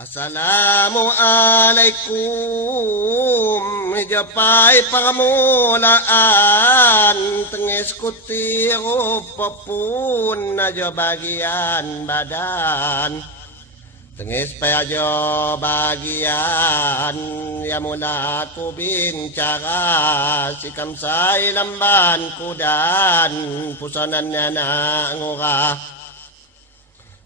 Assalamualaikum, japai pangamulaan, tengis kutiru popun aja bagian badan. Tengis payajo bagian, ya mula ku bincara, sikam say lamban kudan, pusanannya na ngurah.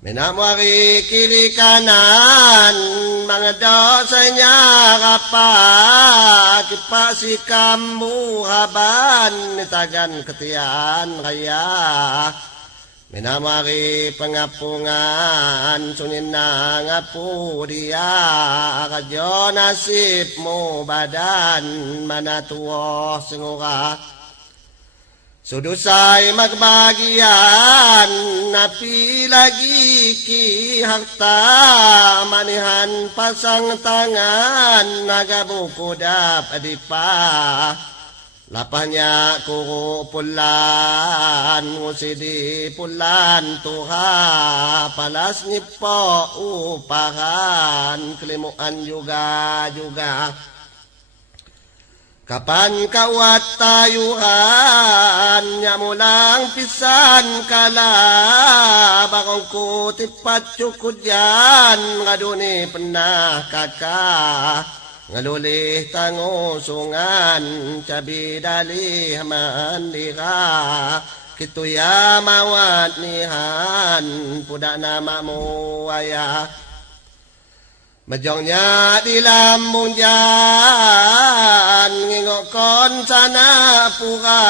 Minamwari kiri kanan, mga dosanya kapa, kipasi kamu haban, nitagan ketian raya. Minamwari pengapungan, sunin na ngapu dia, kadyo nasib mo badan, manatuo singura. Sudusay magbagian, napi lagi ki harta, manihan pasang tangan, nagabukudap adipa. Lapanya kuro pulan, ngusidi pulan tuha, palas nipo upahan, kelimuan juga. Kapan kawat tayuhan, nyamulang pisan kala, bakong kutipat cukudyan, ngaduni penah kakak, ngalulih tangusungan, cabi dalih mandira, kituya mawat nihan, pudak namamu ayah. Majongnya di lambung jan, ngingokon sana pura,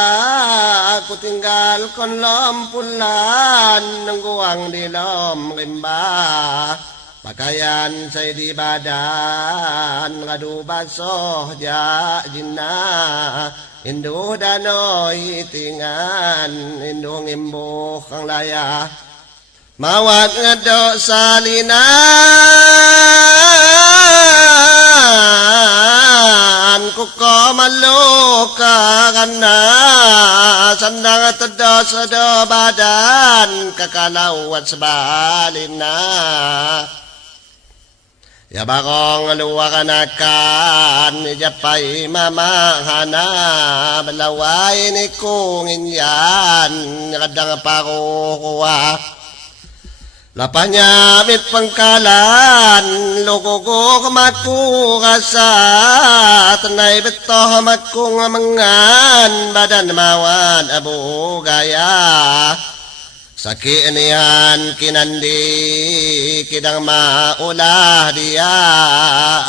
aku tinggal kon lompulan, nengguang di lom rimba. Pakaian saya di badan, ngadu basoh ja jinna, induh danoi tingan, induh ngimbuh kang layah. Mawat ngedok salinan, kuko maluka kana, sandang tedos sedo badan, kakalawat sebalina. Ya barong luar kanakan, japai mamahana, belawai ni kungin yan, kadang paruwa. Lapanya mit pangkalan, lugugo kamaku rasa, tenay betoh makung mengan, badan mawan abu gaya. Sakit nihan kinandi, kidang maulah dia,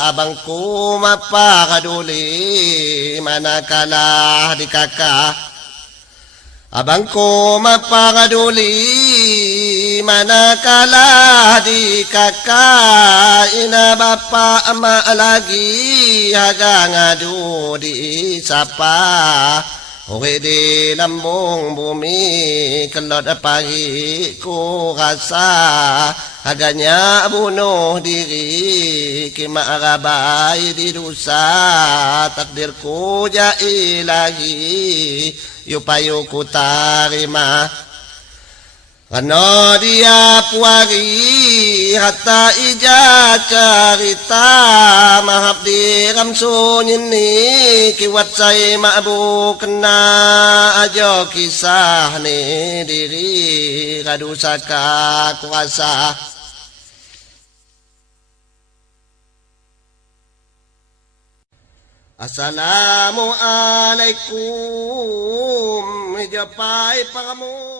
abangku mapakaduli, manakalah di kakak. Abangku mapakaduli, manakala di kakak, ina bapa ama lagi, haga ngadu di sapa. Uri di lambung bumi, kelot pagi ku rasa, haganya bunuh diri, kima arabai di dosa, takdirku jai lagi, yupayu ku tarima. Kano dia puari, hatta ija carita, mahap di ramsun ini, kiwat say maabu kena ajo kisah ni diri, kadusaka kuasa. Assalamualaikum, japai pangamu.